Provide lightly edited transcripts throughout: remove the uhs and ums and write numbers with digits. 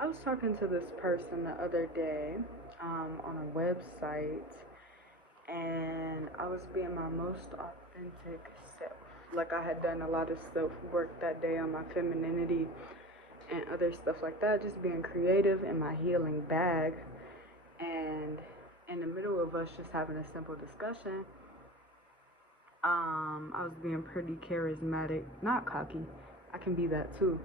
I was talking to this person the other day on a website, and I was being my most authentic self. Like, I had done a lot of self work that day on my femininity and other stuff like that, just being creative in my healing bag. And in the middle of us just having a simple discussion, I was being pretty charismatic, not cocky. I can be that too.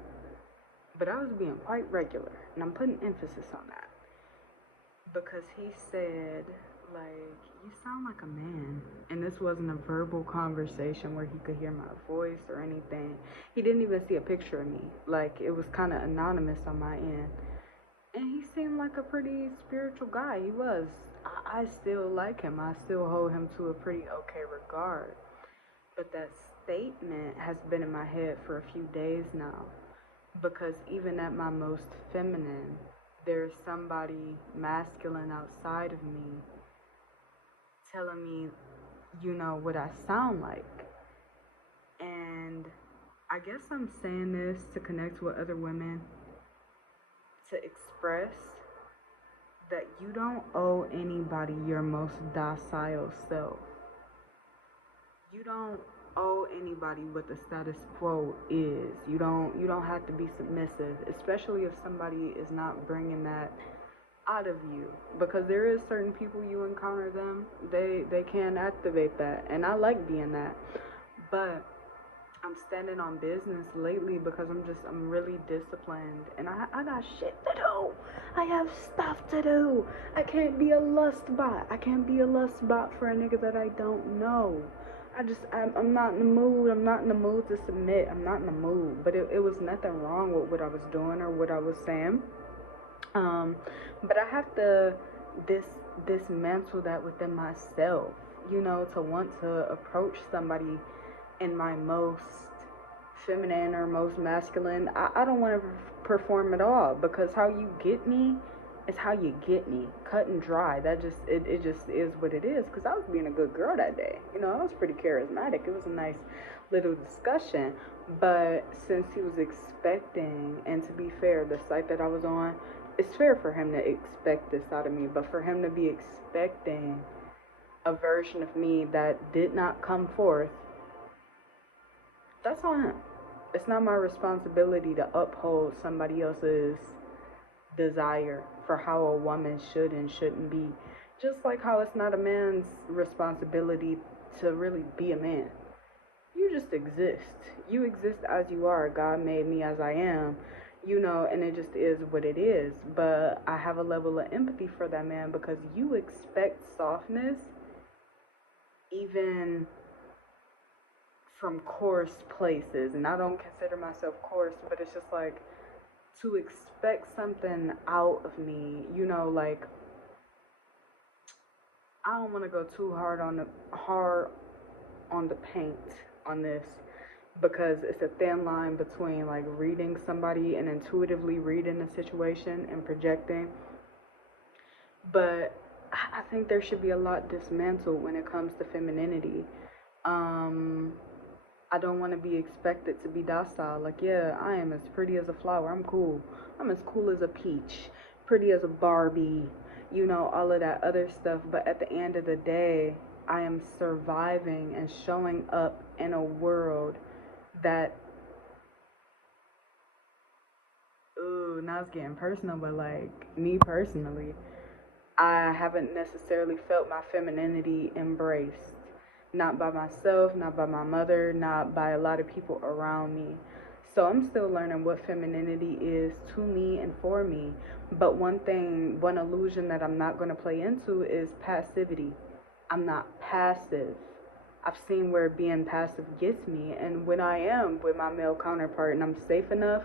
But I was being quite regular, and I'm putting emphasis on that because he said, like, you sound like a man. And this wasn't a verbal conversation where he could hear my voice or anything. He didn't even see a picture of me. Like, it was kind of anonymous on my end. And he seemed like a pretty spiritual guy. He was. I still like him. I still hold him to a pretty okay regard. But that statement has been in my head for a few days now. Because even at my most feminine, there's somebody masculine outside of me telling me, what I sound like. And I guess I'm saying this to connect with other women, to express that you don't owe anybody your most docile self. You don't owe anybody what the status quo is. You don't have to be submissive, especially if somebody is not bringing that out of you, because there is certain people you encounter them, they can activate that, and I like being that. But I'm standing on business lately because I'm really disciplined, and I got shit to do. I have stuff to do. I can't be a lust bot. I can't be a lust bot for a nigga that I don't know. I'm not in the mood. I'm not in the mood to submit. I'm not in the mood. But it was nothing wrong with what I was doing or what I was saying. But I have to dismantle that within myself, to want to approach somebody in my most feminine or most masculine. I don't want to perform at all, because how you get me is how you get me, cut and dry. It just is what it is, because I was being a good girl that day. I was pretty charismatic. It was a nice little discussion. But since he was expecting, and to be fair, the site that I was on, it's fair for him to expect this out of me, but for him to be expecting a version of me that did not come forth, that's on him. It's not my responsibility to uphold somebody else's desire for how a woman should and shouldn't be. Just like how it's not a man's responsibility to really be a man. You just exist. You exist as you are. God made me as I am, and it just is what it is. But I have a level of empathy for that man, because you expect softness even from coarse places. And I don't consider myself coarse, but it's just like, to expect something out of me, like, I don't want to go too hard on the paint on this, because it's a thin line between like reading somebody and intuitively reading a situation and projecting. But I think there should be a lot dismantled when it comes to femininity. I don't want to be expected to be docile. Like, yeah, I am as pretty as a flower. I'm cool. I'm as cool as a peach, pretty as a Barbie, all of that other stuff. But at the end of the day, I am surviving and showing up in a world that, ooh, now it's getting personal, but like, me personally, I haven't necessarily felt my femininity embraced. Not by myself, not by my mother, not by a lot of people around me. So I'm still learning what femininity is to me and for me. But one illusion that I'm not going to play into is passivity. I'm not passive. I've seen where being passive gets me. And when I am with my male counterpart and I'm safe enough,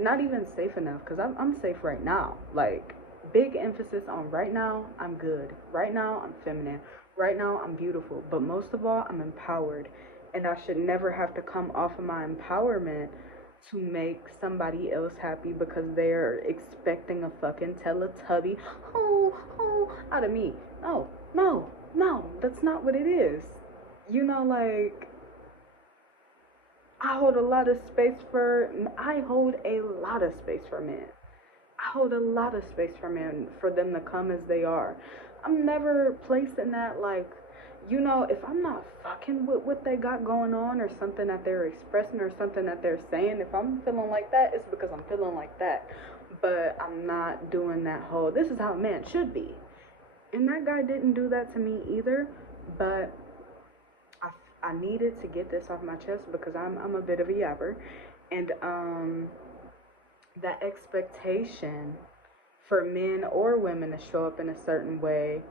not even safe enough, because I'm safe right now. Like, big emphasis on right now, I'm good. Right now, I'm feminine. Right now, I'm beautiful. But most of all, I'm empowered. And I should never have to come off of my empowerment to make somebody else happy, because they're expecting a fucking Teletubby, out of me. No, that's not what it is. Like, I hold a lot of space for men. I hold a lot of space for men, for them to come as they are. I'm never placing that like, if I'm not fucking with what they got going on, or something that they're expressing, or something that they're saying, if I'm feeling like that, it's because I'm feeling like that. But I'm not doing that whole, this is how a man should be. And that guy didn't do that to me either, but I needed to get this off my chest because I'm a bit of a yapper. And that expectation for men or women to show up in a certain way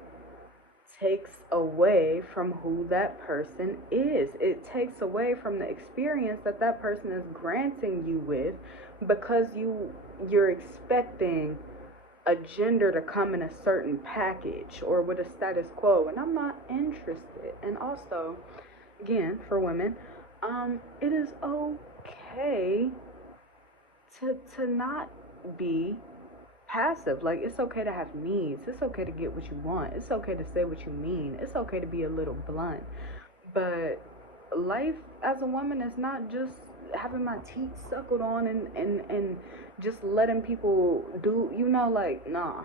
takes away from who that person is. It takes away from the experience that that person is granting you with, because you're expecting a gender to come in a certain package or with a status quo, and I'm not interested. And also, again, for women, it is okay to not be passive. Like, it's okay to have needs. It's okay to get what you want. It's okay to say what you mean. It's okay to be a little blunt. But life as a woman is not just having my teeth suckled on and just letting people do, like, nah.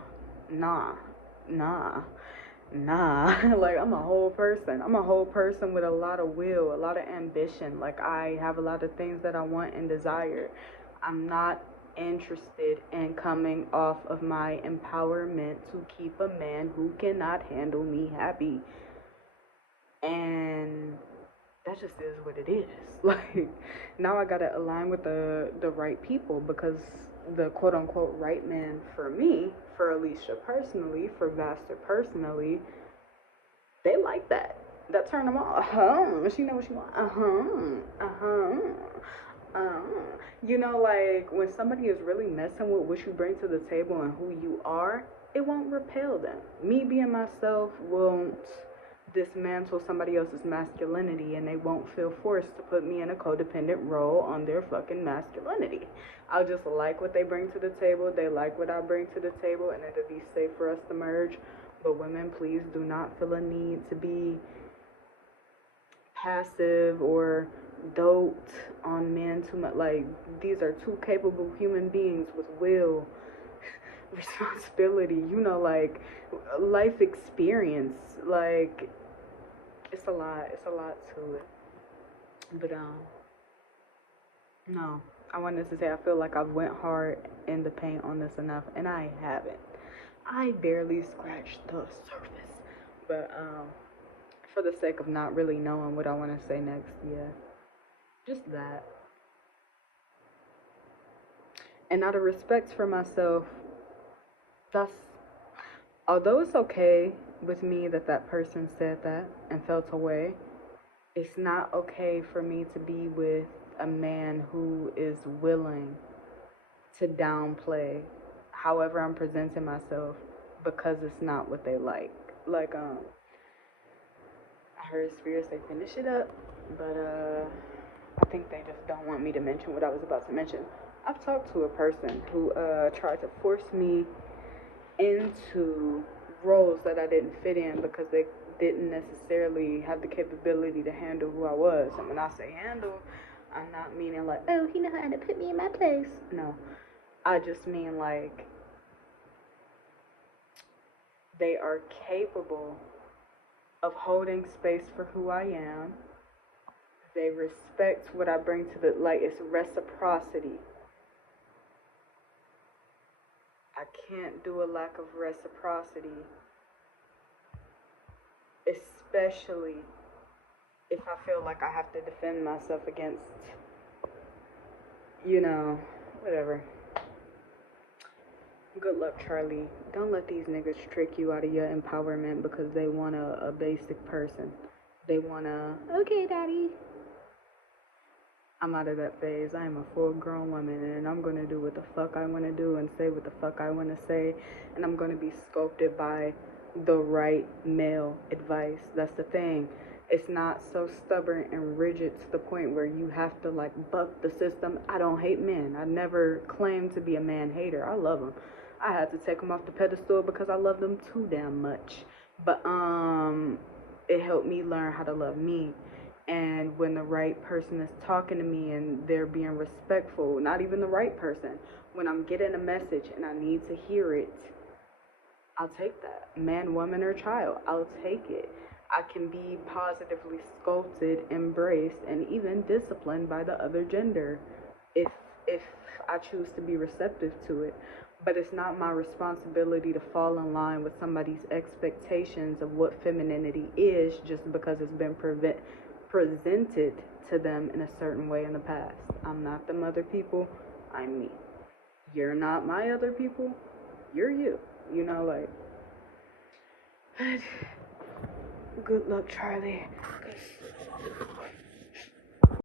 Like, I'm a whole person. I'm a whole person with a lot of will, a lot of ambition. Like, I have a lot of things that I want and desire. I'm not interested in coming off of my empowerment to keep a man who cannot handle me happy. And that just is what it is. Like, now I gotta align with the right people, because the quote-unquote right man for me, for Alicia personally, for Vastur personally, they like that. That turned them on. She know what she want. Like, when somebody is really messing with what you bring to the table and who you are, it won't repel them. Me being myself won't dismantle somebody else's masculinity, and they won't feel forced to put me in a codependent role on their fucking masculinity. I'll just like what they bring to the table. They like what I bring to the table, and it'll be safe for us to merge. But women, please do not feel a need to be passive or dote on men too much. Like, these are two capable human beings with will, responsibility, like, life experience. Like, it's a lot to it. But no, I wanted to say, I feel like I've went hard in the paint on this enough, and I haven't. I barely scratched the surface. But for the sake of not really knowing what I want to say next, yeah, just that. And out of respect for myself, thus, although it's okay with me that that person said that and felt away, it's not okay for me to be with a man who is willing to downplay however I'm presenting myself, because it's not what they like. Like, I heard Spirit say finish it up, but I think they just don't want me to mention what I was about to mention. I've talked to a person who tried to force me into roles that I didn't fit in, because they didn't necessarily have the capability to handle who I was. And when I say handle, I'm not meaning like, oh, he know how to put me in my place. No, I just mean like, they are capable of holding space for who I am. They respect what I bring to the, like, it's reciprocity. I can't do a lack of reciprocity, especially if I feel like I have to defend myself against, whatever. Good luck, Charlie. Don't let these niggas trick you out of your empowerment because they want a basic person. They want okay, daddy. I'm out of that phase. I am a full-grown woman, and I'm going to do what the fuck I want to do and say what the fuck I want to say, and I'm going to be sculpted by the right male advice. That's the thing. It's not so stubborn and rigid to the point where you have to, like, buck the system. I don't hate men. I never claimed to be a man hater. I love them. I had to take them off the pedestal because I love them too damn much. But it helped me learn how to love me. And when the right person is talking to me and they're being respectful, not even the right person, When I'm getting a message and I need to hear it, I'll take that. Man, woman, or child, I'll take it. I can be positively sculpted, embraced, and even disciplined by the other gender if if I choose to be receptive to it. But it's not my responsibility to fall in line with somebody's expectations of what femininity is just because it's been presented to them in a certain way in the past. I'm not them other people, I'm me. You're not my other people, you're you. You know, like, but good luck, Charlie. 'Cause